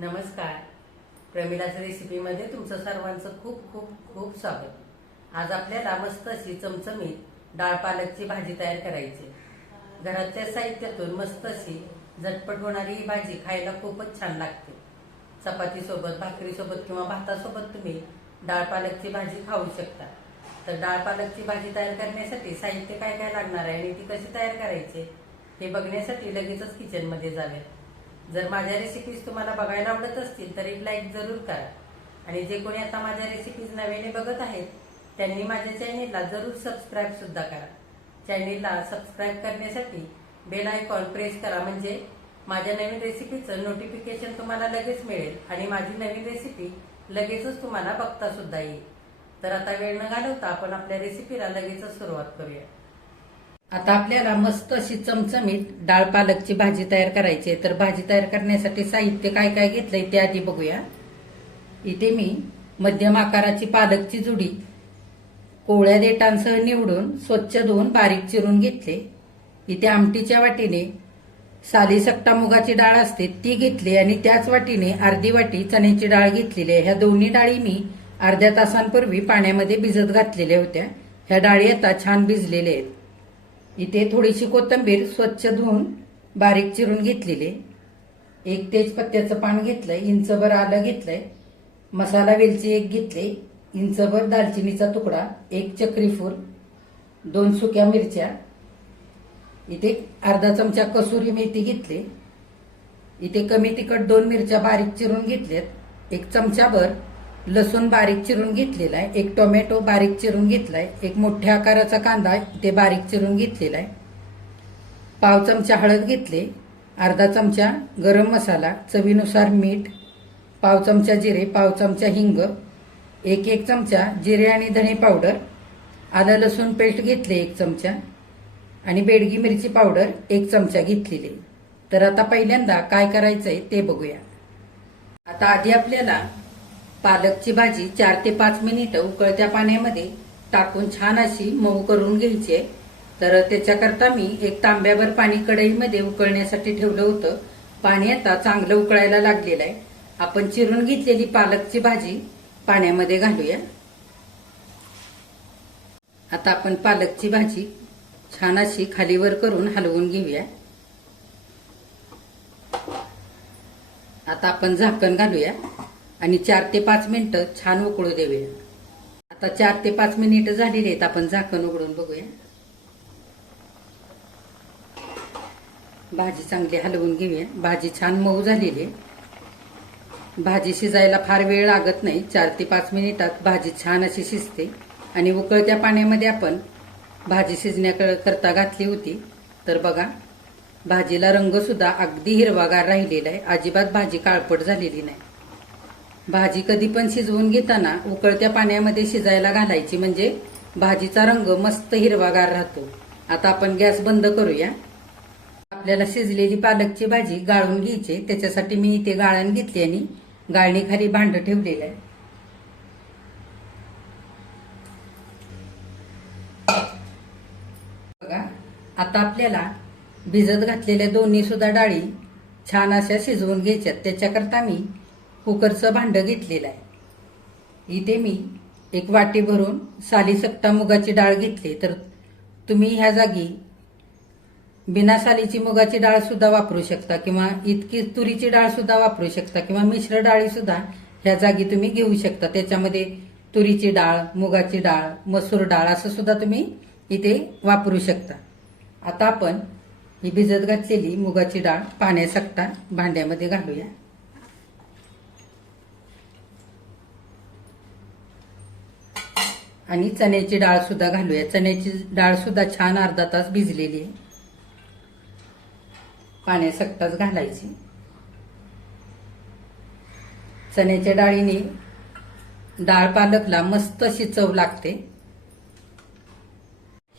नमस्कार. प्रमिलाच्या रेसिपीमध्ये तुमचं सर्वांचं खूप खूप खूप स्वागत. आज आपल्याला मस्त अशी चमचमीत डाळ पालकची भाजी तयार करायची. घरातल्या साहित्यातून मस्त अशी झटपट होणारी ही भाजी खायला खूपच छान लागते. चपातीसोबत भाकरीसोबत किंवा भातासोबत तुम्ही डाळ पालकची भाजी खाऊ शकता. तर डाळ पालकची भाजी तयार करण्यासाठी साहित्य काय काय लागणार आहे आणि ती कशी तयार करायची हे बघण्यासाठी लगेचच किचनमध्ये जावे जर माझ्या रेसिपीज तुम्हाला बघायला आवडत असतील तर एक लाईक जरूर करा. आणि जे कोणी आता माझ्या रेसिपीज नव्याने बघत आहेत त्यांनी माझ्या चॅनेलला जरूर सबस्क्राईब सुद्धा करा. चॅनेलला सबस्क्राईब करण्यासाठी बेल आयकॉन प्रेस करा म्हणजे माझ्या नवीन रेसिपीचं नोटिफिकेशन तुम्हाला लगेच मिळेल आणि माझी नवीन रेसिपी लगेचच तुम्हाला बघता सुद्धा येईल. तर आता वेळ न घालवता आपण आपल्या रेसिपीला लगेचच सुरुवात करूया. आता आपल्याला मस्त अशी चमचमीत डाळ पालकची भाजी तयार करायची आहे. तर भाजी तयार करण्यासाठी साहित्य काय काय घेतलंय ते आधी बघूया. इथे मी मध्यम आकाराची पालकची जुडी कोवळ्या देटांसह निवडून स्वच्छ धुवून बारीक चिरून घेतले. इथे आमटीच्या वाटीने साली सक्टा मुगाची डाळ असते ती घेतली आणि त्याच वाटीने अर्धी वाटी चण्याची डाळ घेतलेली आहे. ह्या दोन्ही डाळी मी अर्ध्या तासांपूर्वी पाण्यामध्ये भिजत घातलेल्या होत्या. ह्या डाळी आता छान भिजलेल्या आहेत. इथे थोडीशी कोथिंबीर स्वच्छ धुवून बारीक चिरून घेतलेली. एक तेजपत्त्याचं पान घेतलंय इंचभर आलं घेतलंय मसाला वेलची एक घेतली इंचभर दालचिनीचा तुकडा एक चक्रीफूल दोन सुक्या मिरच्या इथे अर्धा चमचा कसुरी मेथी घेतली इथे कमी तिखट दोन मिरच्या बारीक चिरून घेतल्यात एक चमचाभर लसूण बारीक चिरून घेतलेला आहे एक टोमॅटो बारीक चिरून घेतलाय एक मोठ्या आकाराचा कांदा ते बारीक चिरून घेतलेला आहे. पाव चमचा हळद घेतले अर्धा चमचा गरम मसाला चवीनुसार मीठ पाव चमचा जिरे पाव चमचा हिंग एक एक चमचा जिरे आणि धणे पावडर आलं लसूण पेस्ट घेतले एक चमचा आणि बेडगी मिरची पावडर एक चमचा घेतलेली. तर आता पहिल्यांदा काय करायचंय ते बघूया. आता आधी आपल्याला पालकची भाजी चार ते पाच मिनिटं उकळत्या पाण्यामध्ये टाकून छान अशी मऊ करून घ्यायची. आहे तर त्याच्याकरता मी एक तांब्याभर पाणी कढईमध्ये उकळण्यासाठी ठेवलं होतं. पाणी आता चांगलं उकळायला लागलेलं आहे. आपण चिरून घेतलेली पालकची भाजी पाण्यामध्ये घालूया. आता आपण पालकची भाजी छान अशी खालीवर करून हलवून घेऊया. आता आपण झाकण घालूया. आणि चार ते पाच मिनिटं छान उकळू देऊया. आता चार ते पाच मिनिटं झालेली आहेत आपण झाकण उघडून बघूया. भाजी चांगली हलवून घेऊया. भाजी छान मऊ झालेली आहे. भाजी शिजायला फार वेळ लागत नाही. चार ते पाच मिनिटात भाजी छान अशी शिजते. आणि उकळत्या पाण्यामध्ये आपण भाजी शिजण्याकरता घातली होती. तर बघा भाजीला रंगसुद्धा अगदी हिरवागार राहिलेला आहे. अजिबात भाजी काळपट झालेली नाही. भाजी कधी पण शिजवून घेताना उकळत्या पाण्यामध्ये शिजायला घालायची. म्हणजे भाजीचा रंग मस्त हिरवागार राहतो. आता आपण गॅस बंद करूया. आपल्याला शिजलेली पालकची भाजी गाळून घ्यायची. त्याच्यासाठी मी इथे गाळण घेतली आणि गाळणीखाली भांड ठेवलेलं आहे. बघा आता आपल्याला भिजत घातलेल्या दोन्ही सुद्धा डाळी छान अशा शिजवून घ्यायच्यात. त्याच्याकरता मी कुकरचं भांडं घेतलेलं आहे. इथे मी एक वाटी भरून साली सक्ता मुगाची डाळ घेतली. तर तुम्ही ह्या जागी बिना सालीची मुगाची डाळ सुद्धा वापरू शकता किंवा इतकी तुरीची डाळ सुद्धा वापरू शकता किंवा मिश्र डाळी सुद्धा ह्या जागी तुम्ही घेऊ शकता. त्याच्यामध्ये तुरीची डाळ मुगाची डाळ मसूर डाळ असं सुद्धा तुम्ही इथे वापरू शकता. आता आपण ही भिजत घातलेली मुगाची डाळ पाण्यासकटा भांड्यामध्ये घालूया. आणि चण्याची डाळ सुद्धा घालूया. चण्याची डाळ सुद्धा छान अर्धा तास भिजलेली आहे. पाण्यासकटाच घालायची. चण्याच्या डाळीने डाळ पालकला मस्त अशी चव लागते.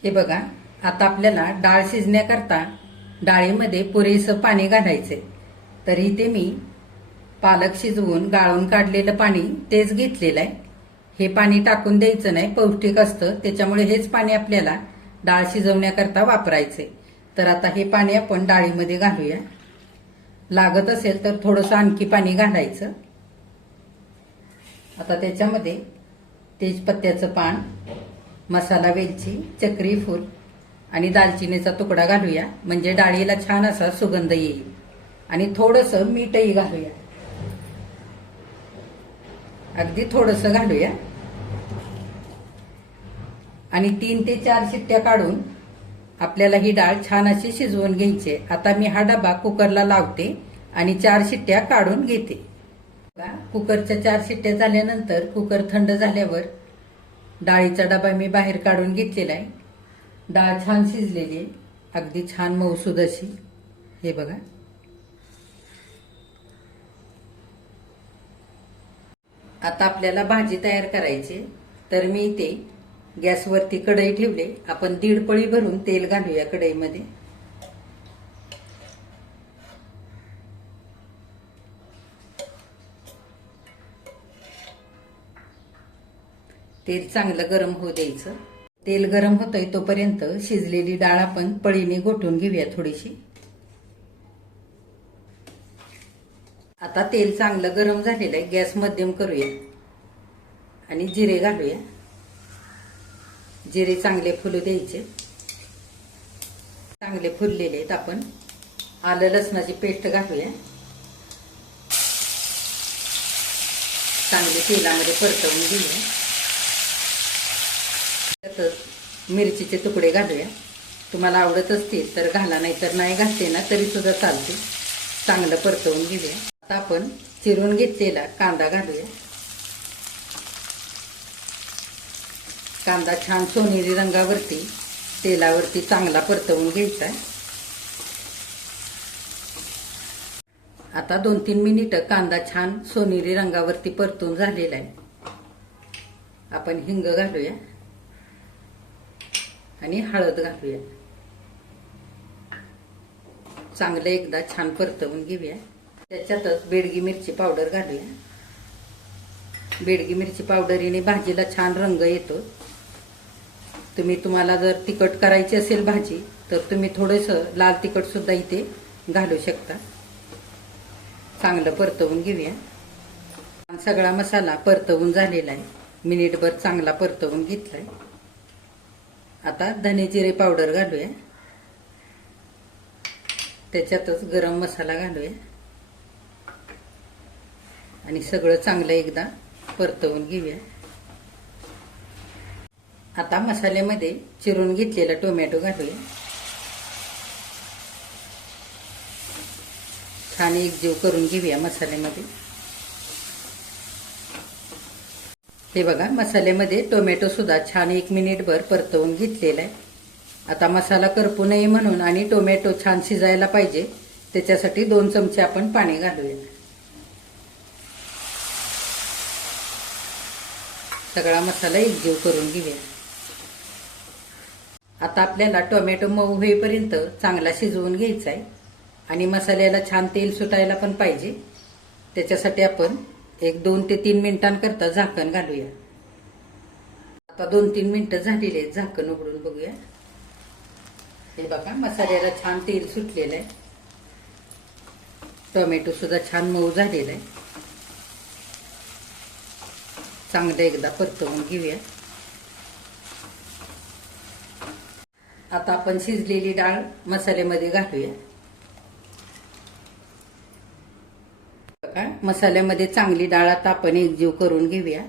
हे बघा आता आपल्याला डाळ शिजण्याकरता डाळीमध्ये पुरेसं पाणी घालायचे तर इथे मी पालक शिजवून गाळून काढलेलं पाणी तेच घेतलेलं आहे. हे पाणी टाकून द्यायचं नाही पौष्टिक असतं त्याच्यामुळे हेच पाणी आपल्याला डाळ शिजवण्याकरता वापरायचे. तर आता हे पाणी आपण डाळीमध्ये घालूया. लागत असेल तर थोडंसं आणखी पाणी घालायचं. आता त्याच्यामध्ये तेजपत्त्याचं पान मसाला वेलची चक्री फूल आणि दालचिनीचा तुकडा घालूया. म्हणजे डाळीला छान असा सुगंध येईल. आणि थोडंसं मीठही घालूया. अगदी थोडंसं घालूया. आणि तीन ते चार शिट्ट्या काढून आपल्याला ही डाळ छान अशी शिजवून घ्यायची. आहे. आता मी हा डबा कुकरला लावते आणि चार शिट्ट्या काढून घेते. कुकरच्या चार शिट्ट्या झाल्यानंतर कुकर थंड झाल्यावर डाळीचा डबा मी बाहेर काढून घेतलेला आहे. डाळ छान शिजलेली आहे. अगदी छान मऊसूद अशी. हे बघा. आता आपल्याला भाजी तयार करायची तर मी इथे गॅसवरती कढई ठेवले. आपण दीड पळी भरून तेल घालूया कढईमध्ये. तेल चांगलं गरम होऊ द्यायचं. तेल गरम होतंय तोपर्यंत शिजलेली डाळ आपण पळीने गोठून घेऊया थोडीशी. आता तेल चांगलं गरम झालेलं आहे. गॅस मध्यम करूया. आणि जिरे घालूया. जिरे चांगले फुलू द्यायचे. चांगले फुललेले आहेत आपण. आलं लसणाची पेस्ट घालूया. चांगले तेलामध्ये परतवून घेऊया. त्यातच मिरचीचे तुकडे घालूया. तुम्हाला आवडत असतील तर घाला नाही तर नाही घातले ना तरी सुद्धा चालते. चांगलं परतवून घेऊया. आता आपण चिरून घेतलेला कांदा घालूया. कांदा छान सोनेरी रंगावरती तेलावरती चांगला परतवून घ्यायचा आहे आता दोन तीन मिनिटं कांदा छान सोनेरी रंगावरती परतून झालेला आहे आपण हिंग घालूया आणि हळद घालूया. चांगलं एकदा छान परतवून घेऊया. त्याच्यातच बेडगी मिरची पावडर घालूया. बेडगी मिरची पावडरीने भाजीला छान रंग येतो. तुम्ही तुम्हाला जर तिखट करायची असेल भाजी तर तुम्ही थोडंसं लाल तिखट सुद्धा इथे घालू शकता. चांगलं परतवून घेऊया. सगळा मसाला परतवून झालेला आहे. मिनिटभर चांगला परतवून घेतलाय. आता धने जिरे पावडर घालूया. त्याच्यातच गरम मसाला घालूया. आणि सगळं चांगलं एकदा परतवून घेऊया. आता मसाल्यामध्ये चिरून घेतलेला टोमॅटो घालूया. छान एकजीव करून घेऊया मसाल्यामध्ये. हे बघा मसाल्यामध्ये टोमॅटो सुद्धा छान एक मिनिटभर परतवून घेतलेला आहे. आता मसाला करपू नये म्हणून आणि टोमॅटो छान शिजायला पाहिजे त्याच्यासाठी दोन चमचे आपण पाणी घालूया. सगळा मसाला एकजीव करून घेऊया. आता आपल्याला टोमॅटो मऊ होईपर्यंत चांगला शिजवून घ्यायचा आहे आणि मसाल्याला छान तेल सुटायला पण पाहिजे. त्याच्यासाठी आपण एक दोन ते तीन मिनिटांकरता झाकण घालूया. आता दोन तीन मिनिटं झालेली आहेत झाकण उघडून बघूया. हे बघा मसाल्याला छान तेल सुटलेलं आहे टोमॅटो सुद्धा छान मऊ झालेला आहे चांगलं एकदा परतवून घेऊया. आता आपण शिजलेली डाळ मसाल्यामध्ये घालूया. बघा मसाल्यामध्ये चांगली डाळ आता आपण एकजीव करून घेऊया.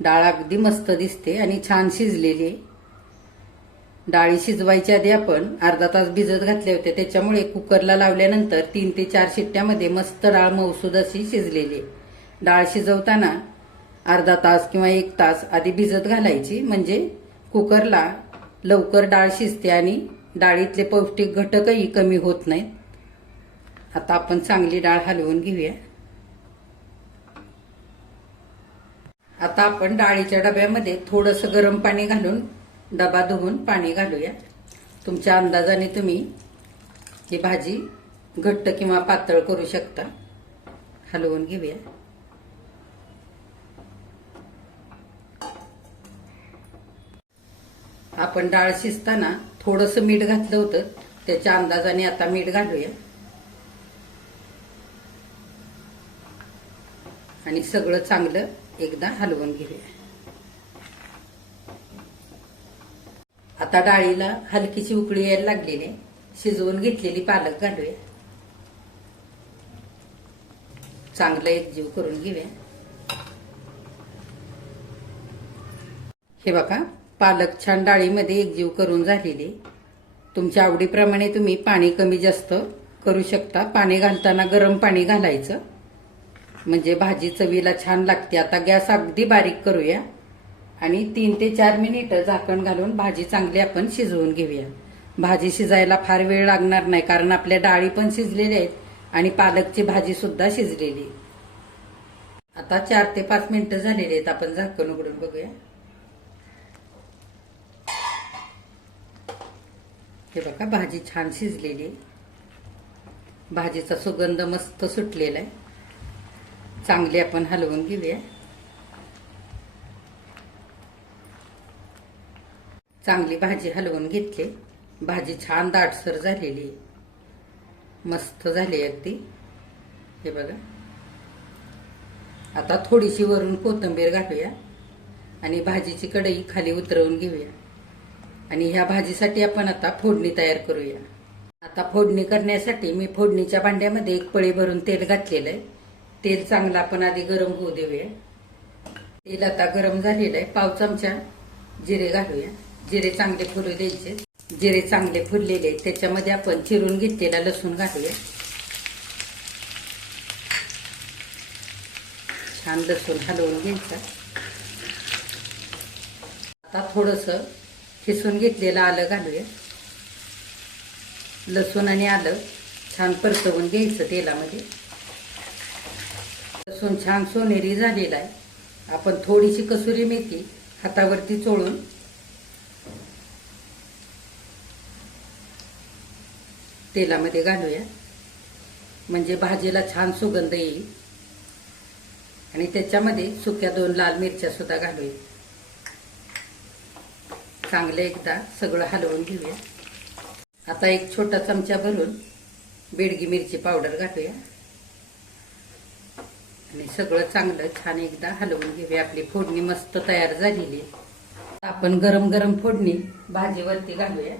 डाळ अगदी मस्त दिसते आणि छान शिजलेली आहे. डाळी शिजवायच्या आधी आपण अर्धा तास भिजत घातले होते. त्याच्यामुळे कुकरला लावल्यानंतर तीन ते चार शिट्ट्यामध्ये मस्त डाळ मौसूद अशी शिजलेली आहे. डाळ शिजवताना अर्धा तास किंवा एक तास आधी भिजत घालायची. म्हणजे कुकरला लवकर डाळ शिजते आणि डाळीतले पौष्टिक घटकही कमी होत नाहीत. आता आपण चांगली डाळ हलवून घेऊया. आता आपण डाळीच्या डब्यामध्ये थोडंसं गरम पाणी घालून डबा धुवून पाणी घालूया. तुमच्या अंदाजाने तुम्ही ही भाजी घट्ट किंवा पातळ करू शकता. हलवून घेऊया. आपण डाळ शिजताना थोडंसं मीठ घातलं होतं. त्याच्या अंदाजाने आता मीठ घालूया. आणि सगळं चांगलं एकदा हलवून घेऊया. आता डाळीला हलकीची उकळी यायला लागलेली आहे. शिजवून घेतलेली पालक घालूया. चांगलं एकजीव करून घेऊया. हे बघा पालक छान डाळीमध्ये एकजीव करून झालेली. तुमच्या आवडीप्रमाणे तुम्ही पाणी कमी जास्त करू शकता. पाणी घालताना गरम पाणी घालायचं. म्हणजे भाजी चवीला छान लागते. आता गॅस अगदी बारीक करूया. आणि तीन ते चार मिनिट झाकण घालून भाजी चांगली आपण शिजवून घेऊया. भाजी शिजायला फार वेळ लागणार नाही कारण आपल्या डाळी पण शिजलेल्या आहेत आणि पालकची भाजी सुद्धा शिजलेली. आहे. आता चार ते पाच मिनिटं झालेली आहेत. आपण झाकण उघडून बघूया. हे बघा भाजी छान शिजलेली आहे. भाजीचा सुगंध मस्त सुटलेला आहे. चांगली आपण हलवून घेऊया. चांगली भाजी हलवून घेतली. भाजी छान दाटसर झालेली मस्त झाली अगदी. हे बघा. आता थोडीशी वरून कोथिंबीर घालूया आणि भाजीची कढई खाली उतरवून घेऊया. आणि ह्या भाजीसाठी आपण आता फोडणी तयार करूया. आता फोडणी करण्यासाठी मी फोडणीच्या भांड्यामध्ये एक पळी भरून तेल घातलेलं आहे तेल चांगलं आपण आधी गरम होऊ देऊया. तेल आता गरम झालेलं आहे. पाव चमचा जिरे घालूया. जिरे चांगले फुलू द्यायचे. जिरे चांगले फुललेले आहेत. त्याच्यामध्ये आपण चिरून घेतलेला लसूण घालूया. छान लसूण हलवून घ्यायचा. आता थोडस खिसून घेतलेलं आलं घालूया. लसूण आणि आलं छान परतवून घ्यायचं तेलामध्ये. लसूण छान सोनेरी झालेला आहे. आपण थोडीशी कसुरी मेथी हातावरती चोळून तेलामध्ये घालूया. म्हणजे भाजीला छान सुगंध येईल. आणि त्याच्यामध्ये सुक्या दोन लाल मिरच्या सुद्धा घालूया. चांगलं एकदा सगळं हलवून घेऊया. आता एक छोटा चमचा भरून बेडगी मिरची पावडर घालूया. आणि सगळं चांगलं छान एकदा हलवून घेऊया. आपली फोडणी मस्त तयार झालेली आहे. आपण गरम गरम फोडणी भाजीवरती घालूया.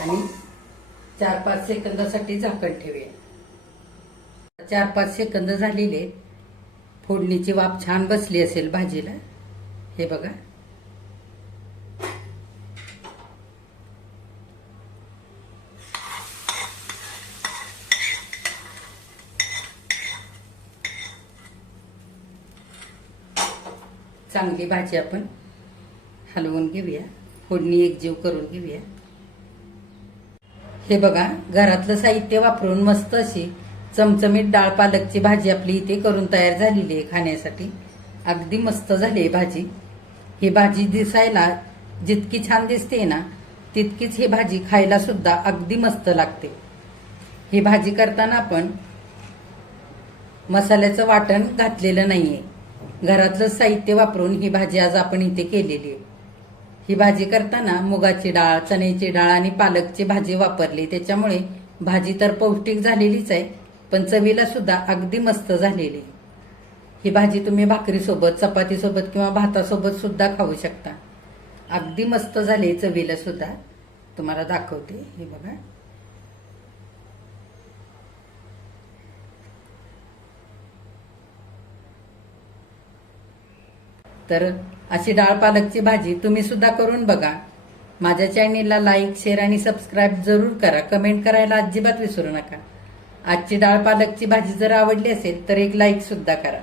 आणि चार पाच सेकंदासाठी झाकण ठेवूया. चार पाच सेकंद झालेले फोडणीची वाफ छान बसली असेल भाजीला. हे बघा. चांगली भाजी आपण हलवून घेऊया. फोडणी एकजीव करून घेऊया. हे बघा घरातलं साहित्य वापरून मस्त अशी चमचमीत डाळ पालकची भाजी आपली इथे करून तयार झालेली आहे खाण्यासाठी. अगदी मस्त झाली आहे भाजी. ही भाजी दिसायला जितकी छान दिसते ना तितकीच ही भाजी खायला सुद्धा अगदी मस्त लागते. ही भाजी करताना आपण मसाल्याचं वाटण घातलेलं नाहीये. घरातलं साहित्य वापरून ही भाजी आज आपण इथे केलेली आहे. ही भाजी करताना मुगाची डाळ चण्याची डाळ आणि पालकची भाजी वापरली. त्याच्यामुळे भाजी तर पौष्टिक झालेलीच आहे. पण चवीला सुद्धा अगदी मस्त झालेली. ही भाजी तुम्ही भाकरीसोबत चपातीसोबत किंवा भातासोबत सुद्धा खाऊ शकता. अगदी मस्त झाली चवीला सुद्धा. तुम्हाला दाखवते हे बघा. तर अशी डाळ पालकची भाजी तुम्ही सुद्धा करून बघा. माझ्या चॅनेलला लाईक शेअर आणि सबस्क्राईब जरूर करा. कमेंट करायला अजिबात विसरू नका. आजची डाळ पालकची भाजी जर आवडली असेल तर एक लाईक सुद्धा करा.